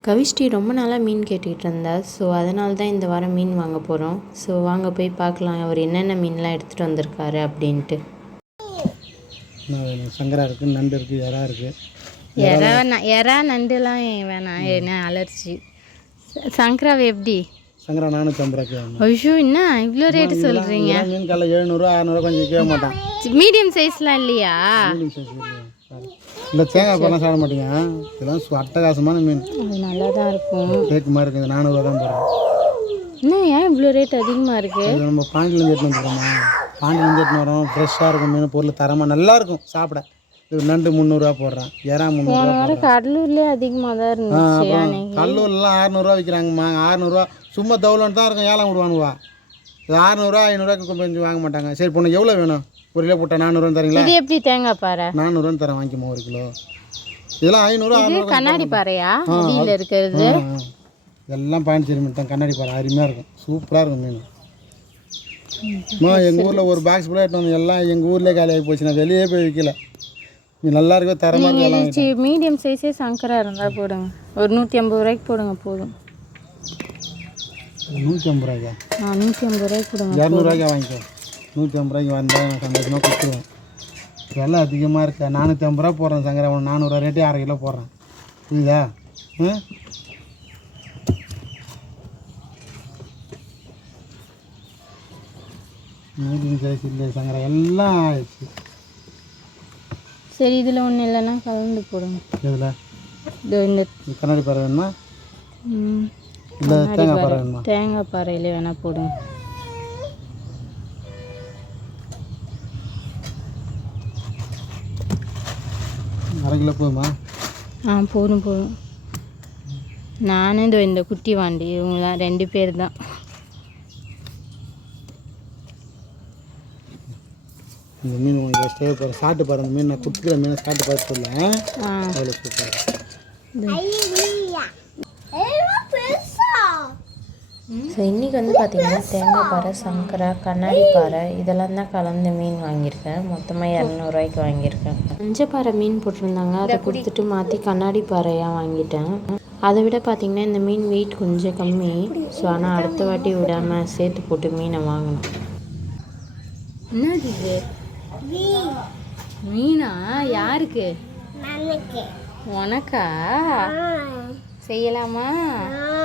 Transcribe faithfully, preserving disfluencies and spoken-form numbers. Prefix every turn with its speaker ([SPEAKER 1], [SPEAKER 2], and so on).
[SPEAKER 1] கவிஸ்ரீ ரொம்ப நாளாக மீன் கேட்டுக்கிட்டு இருந்தா. ஸோ அதனால தான் இந்த வாரம் மீன் வாங்க போகிறோம். ஸோ வாங்க போய் பார்க்கலாம் அவர் என்னென்ன மீன்லாம் எடுத்துகிட்டு வந்திருக்காரு அப்படின்ட்டு.
[SPEAKER 2] சங்கரா இருக்குது, நண்டு இருக்குது, எறா இருக்குது.
[SPEAKER 3] எறா எறா நண்டுலாம் வேணாம், என்ன அலர்ஜி. சங்கராவை எப்படி?
[SPEAKER 2] சங்கரா நானூற்றி ஐம்பது ரூபாய்க்கு.
[SPEAKER 3] ஐயோ, என்ன இவ்வளோ ரேட்டு சொல்கிறீங்க?
[SPEAKER 2] மீன் காலை எழுநூறுவா அறநூறுவா கொஞ்சம் விற்க மாட்டான்.
[SPEAKER 3] மீடியம் சைஸ்லாம் இல்லையா?
[SPEAKER 2] மீடியம் சைஸ் இல்லை, தேங்காய் பாலாம் சாப்பிட மாட்டீங்க. இதெல்லாம் அட்டகாசமான மீன்,
[SPEAKER 3] அது நல்லா தான் இருக்கும்.
[SPEAKER 2] கேக்கு மாதிரி இருக்குது. நானூறுவா தான் போடுறோம்.
[SPEAKER 3] என்ன ஏன் இவ்வளோ ரேட் அதிகமாக இருக்குது?
[SPEAKER 2] இது நம்ம பாண்டிலேருந்து எடுத்துன்னு வந்துடுறோமா, பாண்டிலேருந்து எடுத்துன்னு வரோம். ஃப்ரெஷ்ஷாக இருக்கும் மீன், பொருள் தரமாக நல்லாயிருக்கும் சாப்பிட. இது நண்டு முந்நூறுரூவா போடுறேன், எறா முந்நூறுரூவா.
[SPEAKER 3] கடலூர்லேயே அதிகமாக தான் இருந்துச்சு.
[SPEAKER 2] கடலூர்லாம் அறுநூறுவா விற்கிறாங்கம்மா. அறுநூறுவா சும்மா தவுலன்னு தான் இருக்கும், ஏழாம் விடுவானுவா. இது அறுநூறுவா ஐநூறுரூவா கொஞ்சம் வாங்க மாட்டாங்க. சரி பொண்ணு எவ்வளோ வேணும்? ஒரு கிலோ போட்டால் நானூறுவா தரீங்களா?
[SPEAKER 3] இது எப்படி தேங்காய் பாறை?
[SPEAKER 2] நானூறுவா தரேன், வாங்கிக்கோமா ஒரு கிலோ. இதெல்லாம் ஐநூறுரூவா அறுநூறுவா. கண்ணாடி
[SPEAKER 3] பாறையா அடியில் இருக்கிறது?
[SPEAKER 2] எல்லாம் பாண்டிச்சேரி மீன் தான், கண்ணாடி பாறை. அருமையாக இருக்கும், சூப்பராக இருக்கும் மீன். அம்மா எங்கள் ஊரில் ஒரு பாக்ஸ் கூட எடுத்து வந்து எல்லாம் எங்கள் ஊர்லேயே காலியாகி போச்சு. நான் வெளியே போய் விற்கல. நீ நல்லா இருக்கோ, தரமாக இருக்கு.
[SPEAKER 3] மீடியம் சைஸே சங்கரா இருந்தால் போடுங்க, ஒரு நூற்றி ஐம்பது ரூபாய்க்கு போடுங்க போதும்.
[SPEAKER 2] நூற்றி ஐம்பது ரூபாய்க்கா?
[SPEAKER 3] ஆ நூற்றி ஐம்பது ரூபாய்க்கு போடுங்க.
[SPEAKER 2] இரநூறுவாய்க்கா வாங்கிக்கோ. நூற்றி ஐம்பது ரூபாய்க்கு வந்தால் நான் சந்தோஷமாக கொடுத்துருவேன். விலை அதிகமாக இருக்கா? நானூற்றி ஐம்பது ரூபா போடுறேன் சங்கரா. ஒன்று நானூறுரூவா ரேட்டே அரை கிலோ போடுறேன், புரியுதா? ம் மீடியம் சைஸ் இல்லை சங்கரா, எல்லாம் ஆயிடுச்சு.
[SPEAKER 3] சரி, இதில் ஒன்றும் இல்லைன்னா கலந்து போடுங்க.
[SPEAKER 2] இதில்
[SPEAKER 3] இதோ இந்த
[SPEAKER 2] கண்ணாடி பாறை வேணுமா?
[SPEAKER 3] ம்
[SPEAKER 2] இல்லை தேங்காய் பாறை வேணுமா?
[SPEAKER 3] தேங்காய் பாறையிலே வேணால் போடுங்க.
[SPEAKER 2] அரை கிலோ போதுமா?
[SPEAKER 3] ஆ போதும் போதும். நானும் இதோ இந்த குட்டி வாண்டி இவங்களாம் ரெண்டு பேர் தான்.
[SPEAKER 2] இந்த மீன் உங்களுக்கு ஸ்டே பாரு, சாப்பிட்டு பாரு. அந்த மீன் நான் குத்துக்கிற மீனை சாப்பிட்டு பார்த்து சொல்லேன். அவ்வளோ சூப்பர்.
[SPEAKER 1] ஸோ இன்றைக்கி வந்து பார்த்திங்கன்னா தேங்காய் பாறை, சங்கரா, கண்ணாடி பாறை இதெல்லாம் தான் கலந்து மீன் வாங்கியிருக்கேன். மொத்தமாக இரநூறுவாய்க்கு வாங்கியிருக்கேன். மஞ்சப்பாறை மீன் போட்டிருந்தாங்க, அதை கொடுத்துட்டு மாற்றி கண்ணாடி பாறையாக வாங்கிட்டேன். அதை விட பார்த்திங்கன்னா இந்த மீன் வெயிட் கொஞ்சம் கம்மி. ஸோ ஆனால் அடுத்த வாட்டி விடாமல் சேர்த்து போட்டு மீனை வாங்கணும்.
[SPEAKER 3] என்னது இது? மீனா? யாருக்கு? உனக்கா? செய்யலாமா?